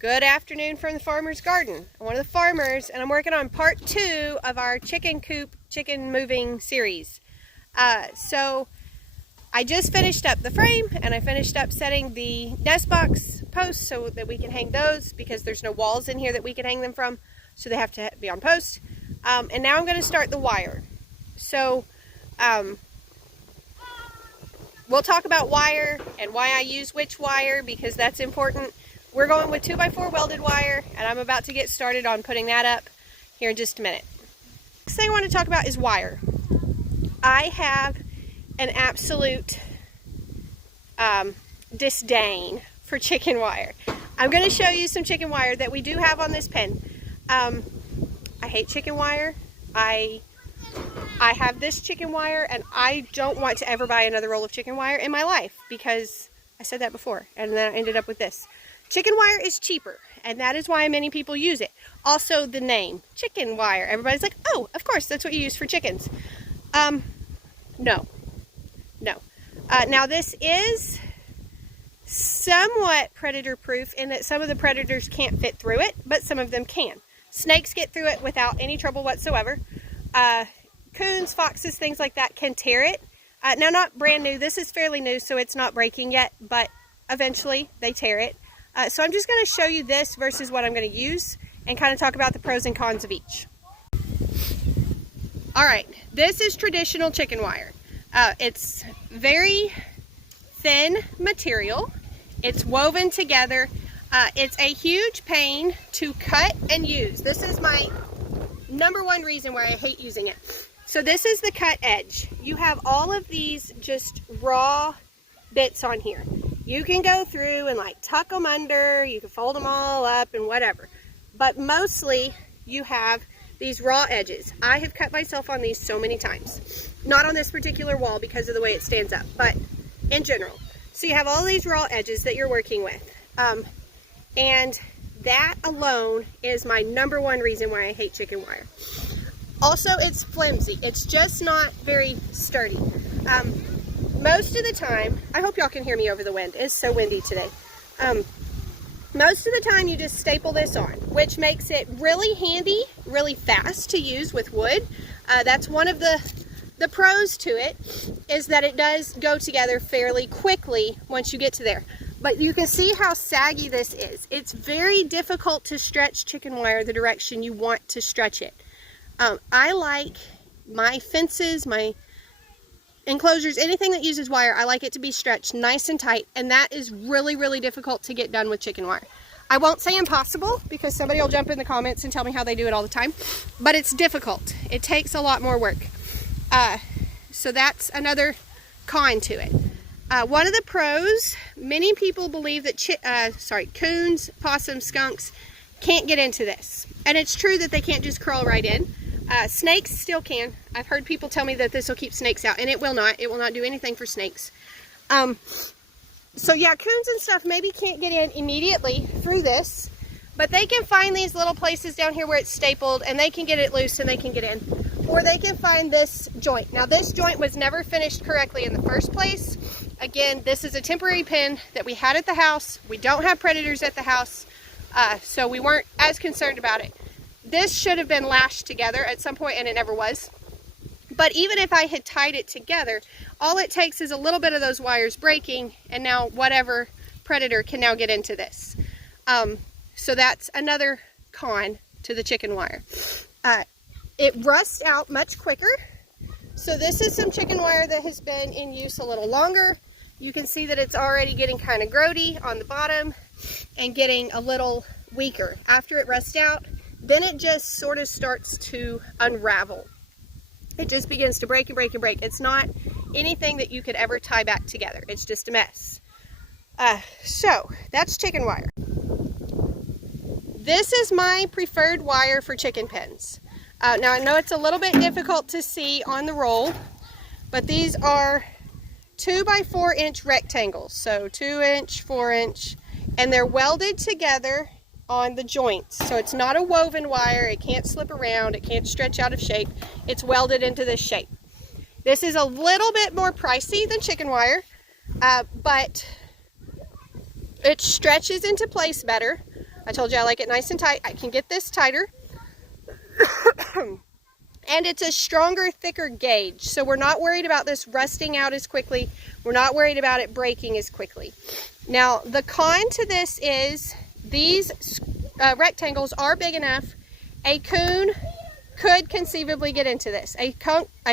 Good afternoon from the farmer's garden. I'm one of the farmers and I'm working on part 2 of our chicken coop, chicken moving series. So I just finished up the frame and I finished up setting the nest box posts so that we can hang those because there's no walls in here that we can hang them from, so they have to be on posts. And now I'm going to start the wire. So we'll talk about wire and why I use which wire because that's important. We're going with 2x4 welded wire, and I'm about to get started on putting that up here in just a minute. Next thing I want to talk about is wire. I have an absolute disdain for chicken wire. I'm going to show you some chicken wire that we do have on this pen. I hate chicken wire. I have this chicken wire, and I don't want to ever buy another roll of chicken wire in my life because I said that before, and then I ended up with this. Chicken wire is cheaper, and that is why many people use it. Also, the name, chicken wire. Everybody's like, oh, of course, that's what you use for chickens. No. Now, this is somewhat predator-proof in that some of the predators can't fit through it, but some of them can. Snakes get through it without any trouble whatsoever. Coons, foxes, things like that can tear it. Now, not brand new. This is fairly new, so it's not breaking yet, but eventually they tear it. So I'm just going to show you this versus what I'm going to use and kind of talk about the pros and cons of each. Alright, this is traditional chicken wire. It's very thin material. It's woven together. It's a huge pain to cut and use. This is my #1 reason why I hate using it. So this is the cut edge. You have all of these just raw bits on here. You can go through and like tuck them under, you can fold them all up and whatever. But mostly you have these raw edges. I have cut myself on these so many times. Not on this particular wall because of the way it stands up, but in general. So you have all these raw edges that you're working with. And that alone is my #1 reason why I hate chicken wire. Also, it's flimsy. It's just not very sturdy. Most of the time, I hope y'all can hear me over the wind. It's so windy today. Most of the time you just staple this on, which makes it really handy, really fast to use with wood. That's one of the pros to it, is that it does go together fairly quickly once you get to there. But you can see how saggy this is. It's very difficult to stretch chicken wire the direction you want to stretch it. I like my fences, my enclosures, anything that uses wire, I like it to be stretched nice and tight, and that is really, really difficult to get done with chicken wire. I won't say impossible, because somebody will jump in the comments and tell me how they do it all the time, but it's difficult. It takes a lot more work. So that's another con to it. One of the pros, many people believe that coons, possums, skunks can't get into this, and it's true that they can't just crawl right in. Snakes still can. I've heard people tell me that this will keep snakes out, and it will not. It will not do anything for snakes. So yeah, coons and stuff maybe can't get in immediately through this, but they can find these little places down here where it's stapled, and they can get it loose and they can get in. Or they can find this joint. Now, this joint was never finished correctly in the first place. Again, this is a temporary pen that we had at the house. We don't have predators at the house, so we weren't as concerned about it. This should have been lashed together at some point, and it never was. But even if I had tied it together, all it takes is a little bit of those wires breaking, and now whatever predator can now get into this. So that's another con to the chicken wire. It rusts out much quicker. So this is some chicken wire that has been in use a little longer. You can see that it's already getting kind of grody on the bottom and getting a little weaker. After it rusts out, then it just sort of starts to unravel. It just begins to break and break and break. It's not anything that you could ever tie back together. It's just a mess. So that's chicken wire. This is my preferred wire for chicken pens. Now I know it's a little bit difficult to see on the roll, but these are 2x4 inch rectangles. So 2 inch, 4 inch, and they're welded together on the joints. So it's not a woven wire. It can't slip around. It can't stretch out of shape. It's welded into this shape. This is a little bit more pricey than chicken wire, but it stretches into place better. I told you I like it nice and tight. I can get this tighter. And it's a stronger, thicker gauge. So we're not worried about this rusting out as quickly. We're not worried about it breaking as quickly. Now, the con to this is these rectangles are big enough. A coon could conceivably get into this. A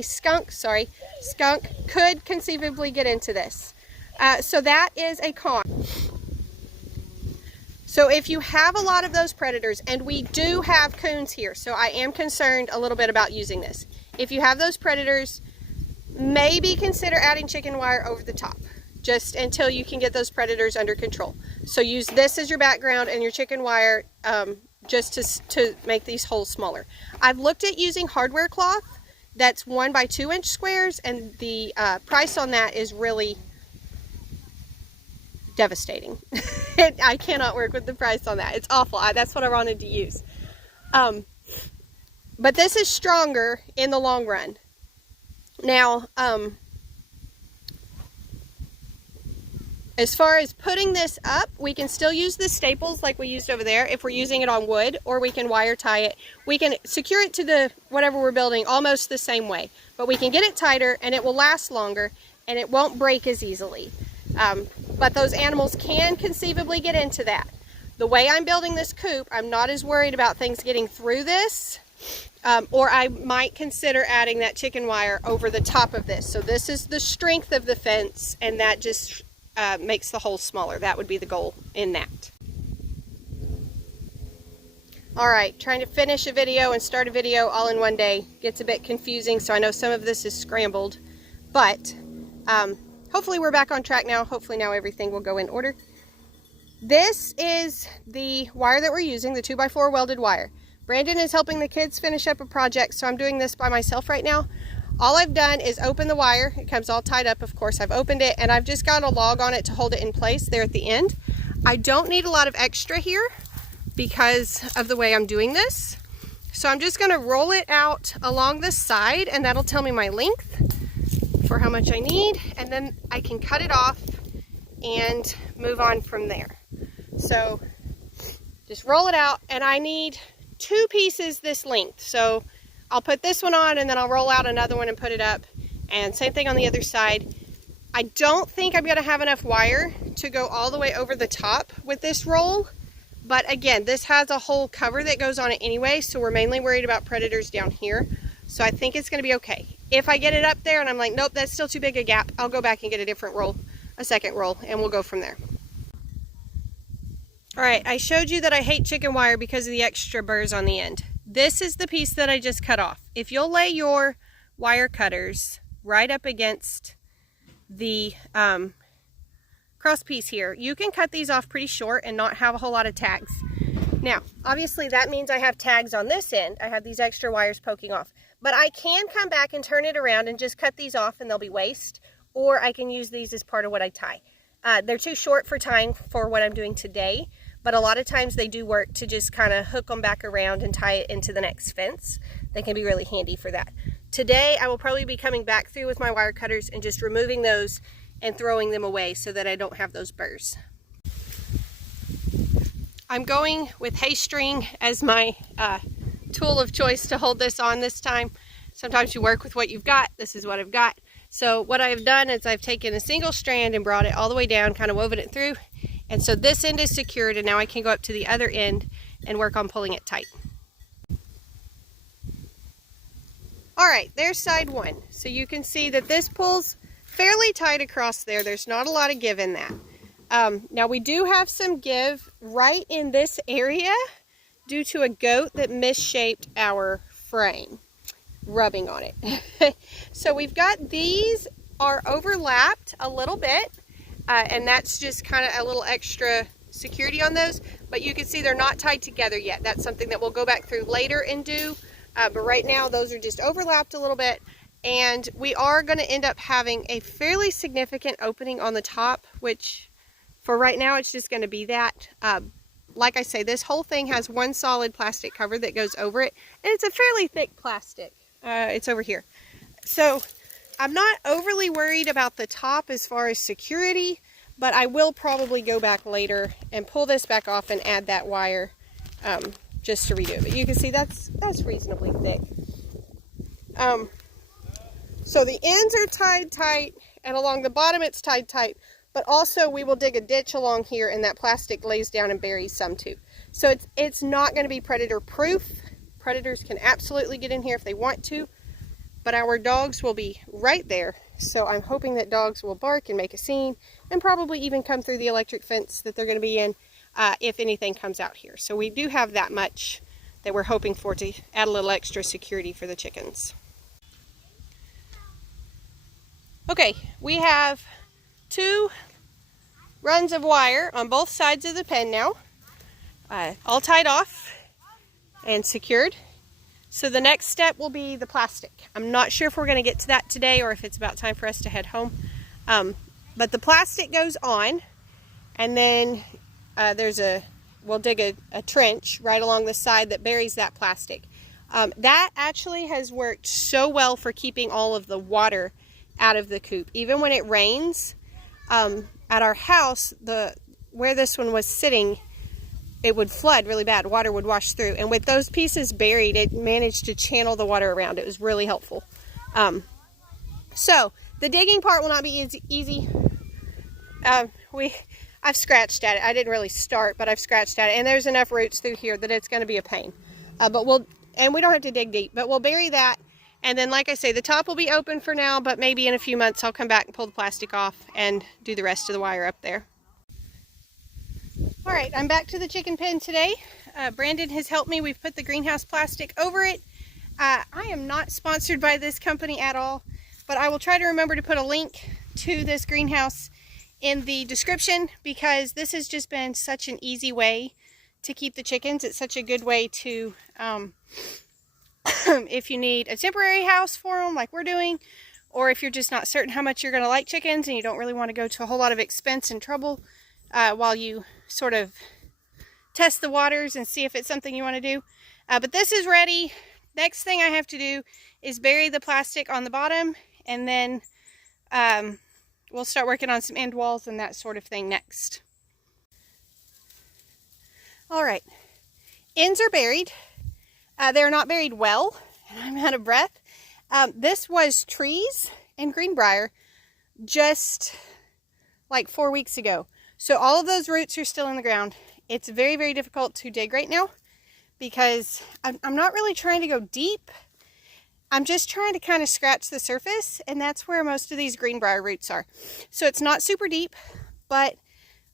skunk could conceivably get into this. So that is a con. So if you have a lot of those predators, and we do have coons here, so I am concerned a little bit about using this. If you have those predators, maybe consider adding chicken wire over the top, just until you can get those predators under control. So use this as your background and your chicken wire just to make these holes smaller. I've looked at using hardware cloth that's 1 by 2 inch squares, and the price on that is really devastating. I cannot work with the price on that. It's awful. That's what I wanted to use. But this is stronger in the long run. Now, as far as putting this up, we can still use the staples like we used over there if we're using it on wood, or we can wire tie it. We can secure it to the whatever we're building almost the same way, but we can get it tighter and it will last longer and it won't break as easily. But those animals can conceivably get into that. The way I'm building this coop, I'm not as worried about things getting through this, or I might consider adding that chicken wire over the top of this. So this is the strength of the fence, and that just makes the hole smaller. That would be the goal in that. Alright, trying to finish a video and start a video all in one day gets a bit confusing, so I know some of this is scrambled, but hopefully we're back on track now. Hopefully now everything will go in order. This is the wire that we're using, the 2x4 welded wire. Brandon is helping the kids finish up a project, so I'm doing this by myself right now. All I've done is open the wire. It comes all tied up, of course. I've opened it, and I've just got a log on it to hold it in place there at the end. I don't need a lot of extra here because of the way I'm doing this. So I'm just going to roll it out along the side, and that'll tell me my length for how much I need, and then I can cut it off and move on from there. So just roll it out, and I need 2 pieces this length. So I'll put this one on, and then I'll roll out another one and put it up, and same thing on the other side. I don't think I'm going to have enough wire to go all the way over the top with this roll, but again, this has a whole cover that goes on it anyway, so we're mainly worried about predators down here, so I think it's going to be okay. If I get it up there and I'm like, nope, that's still too big a gap, I'll go back and get a different roll, a second roll, and we'll go from there. Alright, I showed you that I hate chicken wire because of the extra burrs on the end. This is the piece that I just cut off. If you'll lay your wire cutters right up against the cross piece here, you can cut these off pretty short and not have a whole lot of tags. Now, obviously that means I have tags on this end. I have these extra wires poking off. But I can come back and turn it around and just cut these off and they'll be waste, or I can use these as part of what I tie. They're too short for tying for what I'm doing today, but a lot of times they do work to just kind of hook them back around and tie it into the next fence. They can be really handy for that. Today I will probably be coming back through with my wire cutters and just removing those and throwing them away so that I don't have those burrs. I'm going with hay string as my tool of choice to hold this on this time. Sometimes you work with what you've got. This is what I've got. So what I've done is I've taken a single strand and brought it all the way down, kind of woven it through. And so this end is secured, and now I can go up to the other end and work on pulling it tight. All right, there's side one. So you can see that this pulls fairly tight across there. There's not a lot of give in that. Now we do have some give right in this area due to a goat that misshaped our frame, rubbing on it. So we've got these are overlapped a little bit, and that's just kind of a little extra security on those, but you can see they're not tied together yet. That's something that we'll go back through later and do, but right now those are just overlapped a little bit, and we are going to end up having a fairly significant opening on the top, which for right now it's just going to be that. Like I say, this whole thing has one solid plastic cover that goes over it, and it's a fairly thick plastic. It's over here. So I'm not overly worried about the top as far as security, but I will probably go back later and pull this back off and add that wire just to redo it. But you can see that's reasonably thick. So the ends are tied tight, and along the bottom it's tied tight, but also we will dig a ditch along here, and that plastic lays down and buries some too. So it's not going to be predator proof. Predators can absolutely get in here if they want to, but our dogs will be right there. So I'm hoping that dogs will bark and make a scene, and probably even come through the electric fence that they're going to be in if anything comes out here. So we do have that much that we're hoping for to add a little extra security for the chickens. Okay, we have 2 runs of wire on both sides of the pen now, all tied off and secured. So the next step will be the plastic. I'm not sure if we're going to get to that today or if it's about time for us to head home. But the plastic goes on, and then we'll dig a trench right along the side that buries that plastic. That actually has worked so well for keeping all of the water out of the coop. Even when it rains, at our house, where this one was sitting, it would flood really bad. Water would wash through. And with those pieces buried, it managed to channel the water around. It was really helpful. So the digging part will not be easy. I've scratched at it. I didn't really start, but I've scratched at it. And there's enough roots through here that it's going to be a pain. And we don't have to dig deep, but we'll bury that. And then, like I say, the top will be open for now, but maybe in a few months I'll come back and pull the plastic off and do the rest of the wire up there. All right, I'm back to the chicken pen today. Brandon has helped me. We've put the greenhouse plastic over it. I am not sponsored by this company at all, but I will try to remember to put a link to this greenhouse in the description, because this has just been such an easy way to keep the chickens. It's such a good way to, if you need a temporary house for them like we're doing, or if you're just not certain how much you're going to like chickens and you don't really want to go to a whole lot of expense and trouble while you sort of test the waters and see if it's something you want to do. But this is ready. Next thing I have to do is bury the plastic on the bottom, and then we'll start working on some end walls and that sort of thing next. All right, ends are buried. They're not buried well, and I'm out of breath. This was trees and greenbrier just like 4 weeks ago. So all of those roots are still in the ground. It's very, very difficult to dig right now because I'm not really trying to go deep. I'm just trying to kind of scratch the surface, and that's where most of these greenbrier roots are. So it's not super deep, but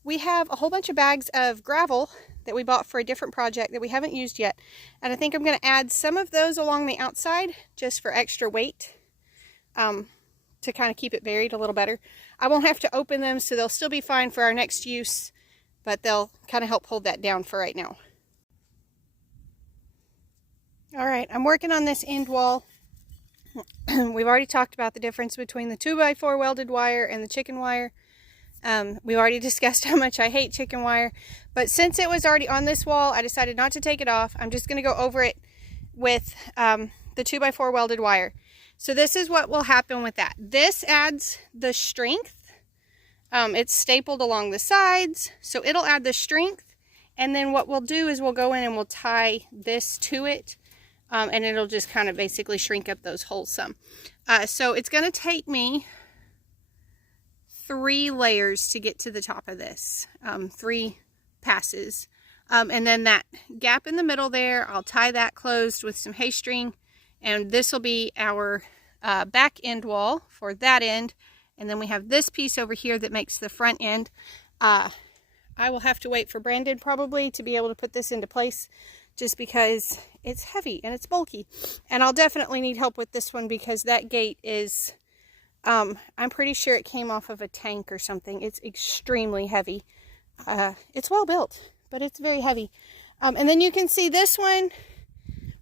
we have a whole bunch of bags of gravel that we bought for a different project that we haven't used yet. And I think I'm going to add some of those along the outside just for extra weight to kind of keep it buried a little better. I won't have to open them, so they'll still be fine for our next use, but they'll kind of help hold that down for right now. All right, I'm working on this end wall. We've already talked about the difference between the 2x4 welded wire and the chicken wire. We've already discussed how much I hate chicken wire, but since it was already on this wall, I decided not to take it off. I'm just going to go over it with the 2x4 welded wire. So this is what will happen with that. This adds the strength. It's stapled along the sides, so it'll add the strength. And then what we'll do is we'll go in and we'll tie this to it, and it'll just kind of basically shrink up those holes some. So it's going to take me 3 layers to get to the top of this, 3 passes. And then that gap in the middle there, I'll tie that closed with some hay string, and this will be our back end wall for that end. And then we have this piece over here that makes the front end. I will have to wait for Brandon probably to be able to put this into place, just because it's heavy and it's bulky. And I'll definitely need help with this one because that gate is, I'm pretty sure it came off of a tank or something. It's extremely heavy. It's well built, but it's very heavy. And then you can see this one,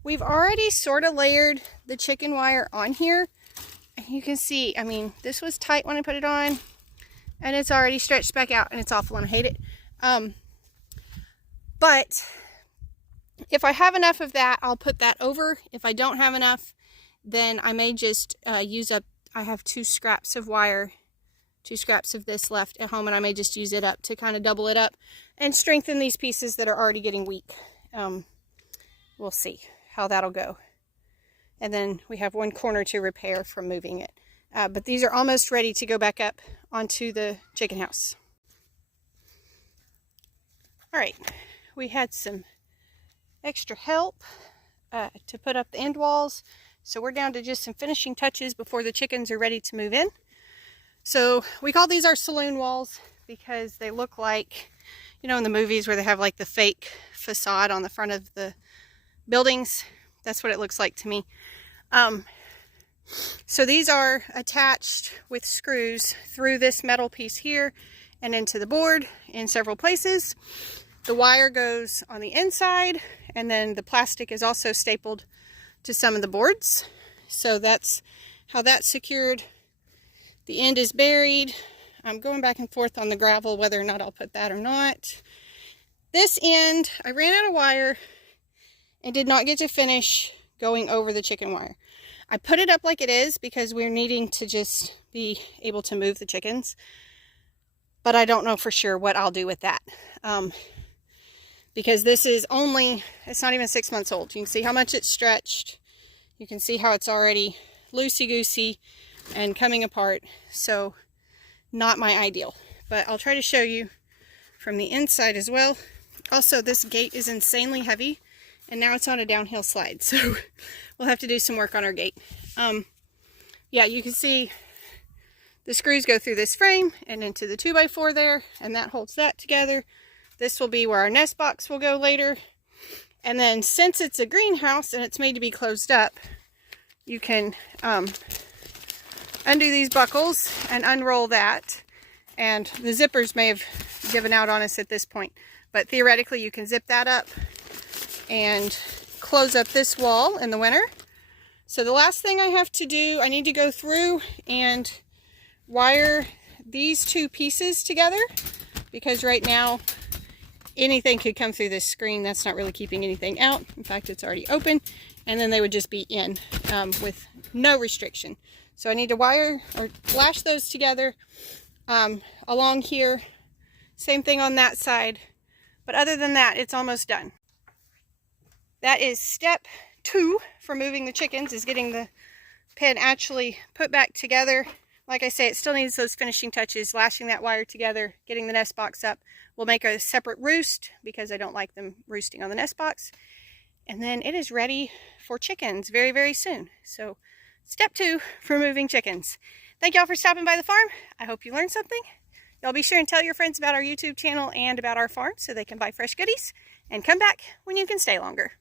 we've already sort of layered the chicken wire on here. And you can see, I mean, this was tight when I put it on, and it's already stretched back out, and it's awful and I hate it. But if I have enough of that, I'll put that over. If I don't have enough, then I may just use up, I have 2 scraps of wire 2 scraps of this left at home, and I may just use it up to kind of double it up and strengthen these pieces that are already getting weak. We'll see how that'll go. And then we have one corner to repair from moving it. But these are almost ready to go back up onto the chicken house. All right, we had some extra help to put up the end walls. So we're down to just some finishing touches before the chickens are ready to move in. So we call these our saloon walls because they look like, you know, in the movies where they have like the fake facade on the front of the buildings. That's what it looks like to me. So these are attached with screws through this metal piece here and into the board in several places. The wire goes on the inside, and then the plastic is also stapled to some of the boards. So that's how that's secured. The end is buried. I'm going back and forth on the gravel whether or not I'll put that or not. This end, I ran out of wire and did not get to finish going over the chicken wire. I put it up like it is because we're needing to just be able to move the chickens. But I don't know for sure what I'll do with that. Because this is only, it's not even 6 months old. You can see how much it's stretched. You can see how it's already loosey-goosey and coming apart. So not my ideal. But I'll try to show you from the inside as well. Also, this gate is insanely heavy. And now it's on a downhill slide. So we'll have to do some work on our gate. Yeah, you can see the screws go through this frame and into the 2x4 there. And that holds that together. This will be where our nest box will go later. And then since it's a greenhouse and it's made to be closed up, you can undo these buckles and unroll that. And the zippers may have given out on us at this point. But theoretically, you can zip that up and close up this wall in the winter. So the last thing I have to do, I need to go through and wire these 2 pieces together. Because right now, anything could come through this screen. That's not really keeping anything out. In fact, it's already open. And then they would just be in with no restriction. So I need to wire or lash those together along here. Same thing on that side. But other than that, it's almost done. That is step 2 for moving the chickens, is getting the pen actually put back together. Like I say, it still needs those finishing touches, lashing that wire together, getting the nest box up. We'll make a separate roost because I don't like them roosting on the nest box. And then it is ready for chickens very, very soon. So step 2 for moving chickens. Thank y'all for stopping by the farm. I hope you learned something. Y'all be sure and tell your friends about our YouTube channel and about our farm so they can buy fresh goodies and come back when you can stay longer.